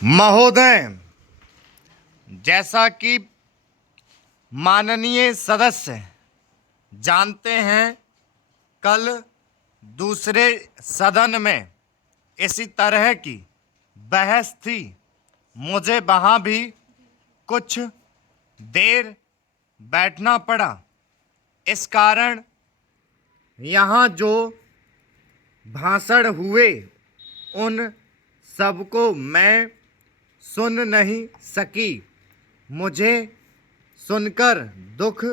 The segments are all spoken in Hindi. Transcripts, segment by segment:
महोदय, जैसा कि माननीय सदस्य जानते हैं, कल दूसरे सदन में इसी तरह की बहस थी। मुझे वहाँ भी कुछ देर बैठना पड़ा। इस कारण यहाँ जो भाषण हुए उन सबको मैं सुन नहीं सकी। मुझे सुनकर दुख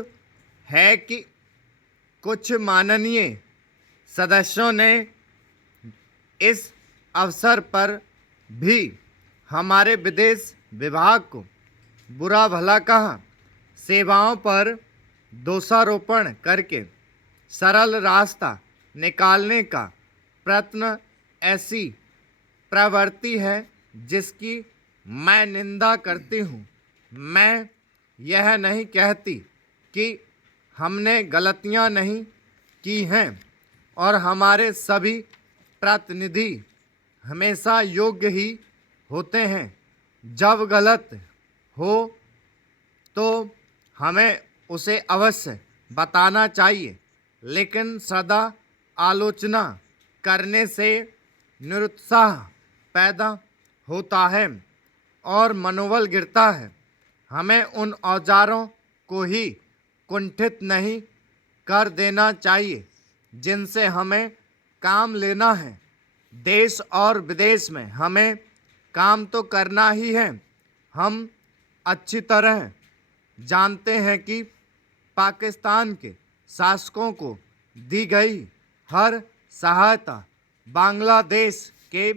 है कि कुछ माननीय सदस्यों ने इस अवसर पर भी हमारे विदेश विभाग को बुरा भला कहा, सेवाओं पर दोषारोपण करके सरल रास्ता निकालने का प्रयत्न ऐसी प्रवृत्ति है जिसकी मैं निंदा करती हूँ। मैं यह नहीं कहती कि हमने गलतियाँ नहीं की हैं और हमारे सभी प्रतिनिधि हमेशा योग्य ही होते हैं। जब गलत हो तो हमें उसे अवश्य बताना चाहिए, लेकिन सदा आलोचना करने से निरुत्साह पैदा होता है और मनोबल गिरता है। हमें उन औजारों को ही कुंठित नहीं कर देना चाहिए जिनसे हमें काम लेना है। देश और विदेश में हमें काम तो करना ही है। हम अच्छी तरह जानते हैं कि पाकिस्तान के शासकों को दी गई हर सहायता बांग्लादेश के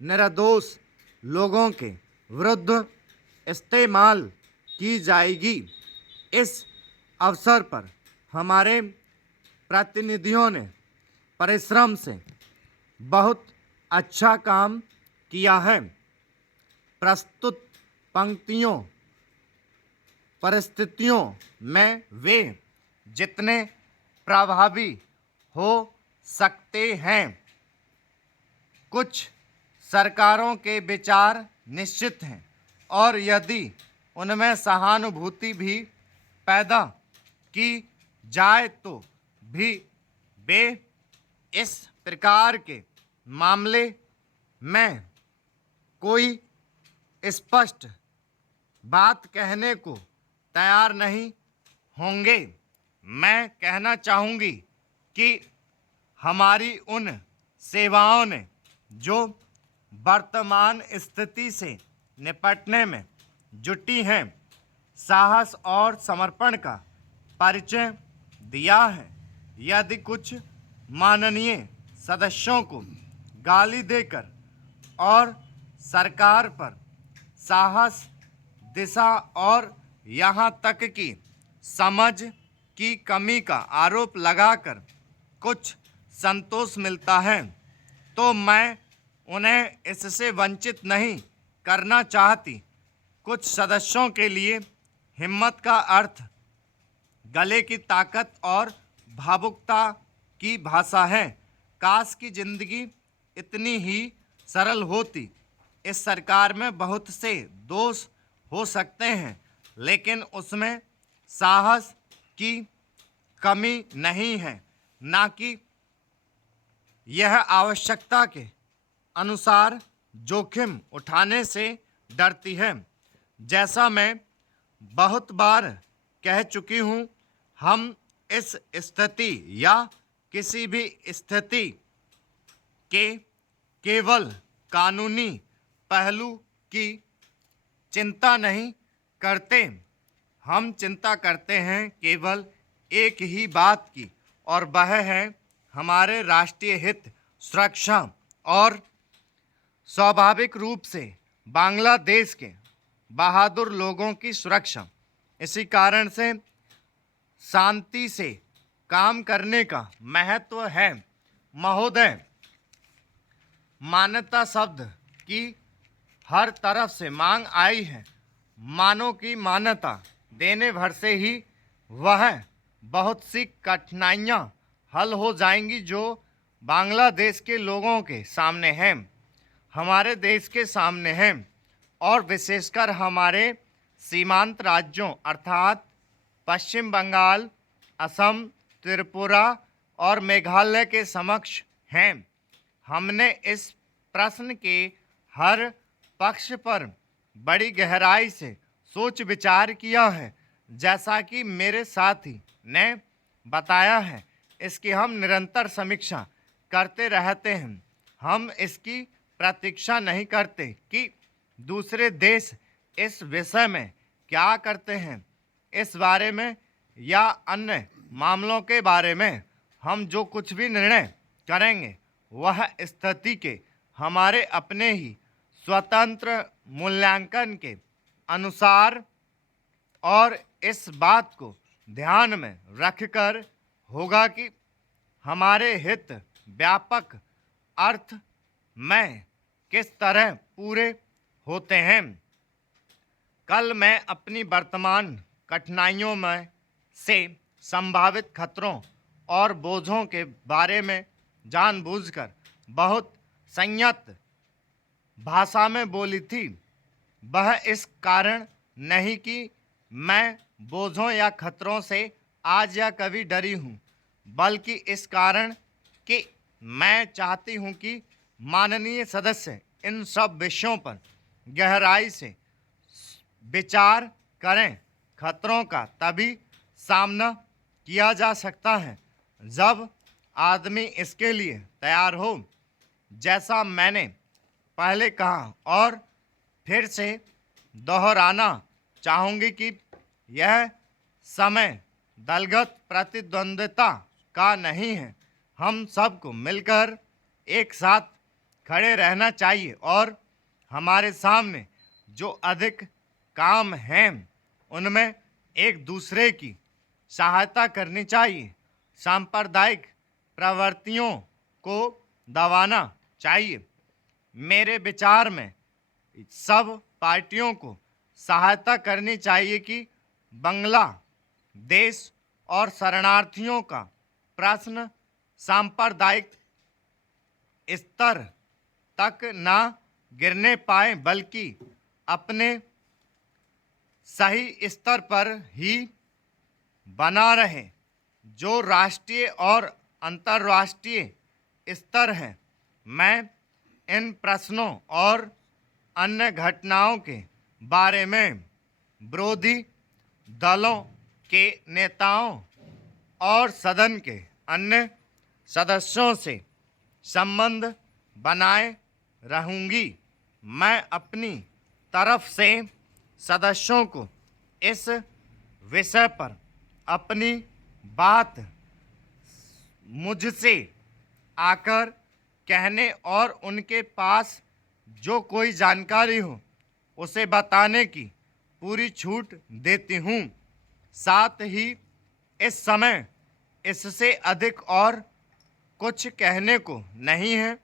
निर्दोष लोगों के विरुद्ध इस्तेमाल की जाएगी। इस अवसर पर हमारे प्रतिनिधियों ने परिश्रम से बहुत अच्छा काम किया है। प्रस्तुत परिस्थितियों में वे जितने प्रभावी हो सकते हैं। कुछ सरकारों के विचार निश्चित हैं और यदि उनमें सहानुभूति भी पैदा की जाए तो भी वे इस प्रकार के मामले में कोई स्पष्ट बात कहने को तैयार नहीं होंगे। मैं कहना चाहूँगी कि हमारी उन सेवाओं ने जो वर्तमान स्थिति से निपटने में जुटी हैं, साहस और समर्पण का परिचय दिया है। यदि कुछ माननीय सदस्यों को गाली देकर और सरकार पर साहस, दिशा और यहाँ तक कि समझ की कमी का आरोप लगाकर कुछ संतोष मिलता है, तो मैं उन्हें इससे वंचित नहीं करना चाहती। कुछ सदस्यों के लिए हिम्मत का अर्थ गले की ताकत और भावुकता की भाषा है। काश की जिंदगी इतनी ही सरल होती। इस सरकार में बहुत से दोष हो सकते हैं, लेकिन उसमें साहस की कमी नहीं है, ना कि यह आवश्यकता के अनुसार जोखिम उठाने से डरती है। जैसा मैं बहुत बार कह चुकी हूँ, हम इस स्थिति या किसी भी स्थिति के केवल कानूनी पहलू की चिंता नहीं करते। हम चिंता करते हैं केवल एक ही बात की, और वह है हमारे राष्ट्रीय हित, सुरक्षा और स्वाभाविक रूप से बांग्लादेश के बहादुर लोगों की सुरक्षा। इसी कारण से शांति से काम करने का महत्व है। महोदय, मान्यता शब्द की हर तरफ से मांग आई है। मानव की मान्यता देने भर से ही वह बहुत सी कठिनाइयाँ हल हो जाएंगी जो बांग्लादेश के लोगों के सामने हैं, हमारे देश के सामने हैं। और विशेषकर हमारे सीमांत राज्यों अर्थात पश्चिम बंगाल, असम, त्रिपुरा और मेघालय के समक्ष हैं। हमने इस प्रश्न के हर पक्ष पर बड़ी गहराई से सोच विचार किया है। जैसा कि मेरे साथी ने बताया है, इसकी हम निरंतर समीक्षा करते रहते हैं। हम इसकी प्रतीक्षा नहीं करते कि दूसरे देश इस विषय में क्या करते हैं। इस बारे में या अन्य मामलों के बारे में हम जो कुछ भी निर्णय करेंगे वह स्थिति के हमारे अपने ही स्वतंत्र मूल्यांकन के अनुसार और इस बात को ध्यान में रखकर होगा कि हमारे हित व्यापक अर्थ में किस तरह पूरे होते हैं। कल मैं अपनी वर्तमान कठिनाइयों में से संभावित खतरों और बोझों के बारे में जानबूझकर बहुत संयत भाषा में बोली थी। वह इस कारण नहीं कि मैं बोझों या खतरों से आज या कभी डरी हूँ, बल्कि इस कारण कि मैं चाहती हूँ कि माननीय सदस्य इन सब विषयों पर गहराई से विचार करें। खतरों का तभी सामना किया जा सकता है जब आदमी इसके लिए तैयार हो। जैसा मैंने पहले कहा और फिर से दोहराना चाहूँगी कि यह समय दलगत प्रतिद्वंद्विता का नहीं है। हम सबको मिलकर एक साथ खड़े रहना चाहिए और हमारे सामने जो अधिक काम हैं उनमें एक दूसरे की सहायता करनी चाहिए। सांप्रदायिक प्रवृत्तियों को दबाना चाहिए। मेरे विचार में सब पार्टियों को सहायता करनी चाहिए कि बांग्लादेश और शरणार्थियों का प्रश्न सांप्रदायिक स्तर तक ना गिरने पाए, बल्कि अपने सही स्तर पर ही बना रहे जो राष्ट्रीय और अंतर्राष्ट्रीय स्तर है। मैं इन प्रश्नों और अन्य घटनाओं के बारे में विरोधी दलों के नेताओं और सदन के अन्य सदस्यों से संबंध बनाए रहूंगी। मैं अपनी तरफ से सदस्यों को इस विषय पर अपनी बात मुझसे आकर कहने और उनके पास जो कोई जानकारी हो उसे बताने की पूरी छूट देती हूँ। साथ ही इस समय इससे अधिक और कुछ कहने को नहीं है।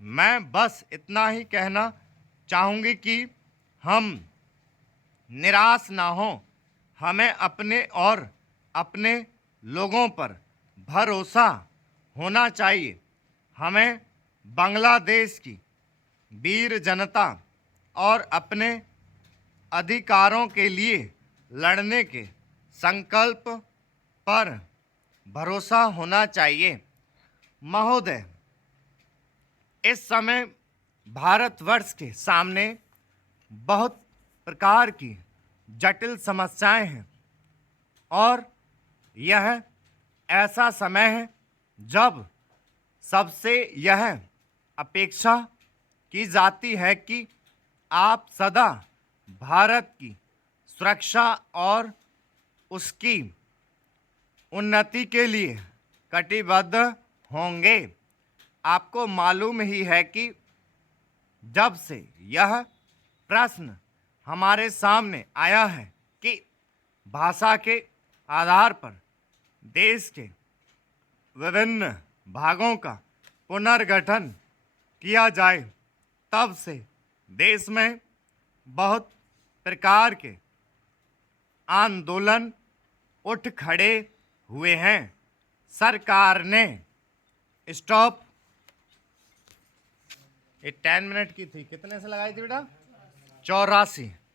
मैं बस इतना ही कहना चाहूँगी कि हम निराश ना हों। हमें अपने और अपने लोगों पर भरोसा होना चाहिए। हमें बांग्लादेश की वीर जनता और अपने अधिकारों के लिए लड़ने के संकल्प पर भरोसा होना चाहिए। महोदय, इस समय भारतवर्ष के सामने बहुत प्रकार की जटिल समस्याएं हैं और यह ऐसा समय है जब सबसे यह अपेक्षा की जाती है कि आप सदा भारत की सुरक्षा और उसकी उन्नति के लिए कटिबद्ध होंगे। आपको मालूम ही है कि जब से यह प्रश्न हमारे सामने आया है कि भाषा के आधार पर देश के विभिन्न भागों का पुनर्गठन किया जाए, तब से देश में बहुत प्रकार के आंदोलन उठ खड़े हुए हैं। सरकार ने स्टॉप, ये 10 मिनट की थी, कितने से लगाई थी बेटा? 84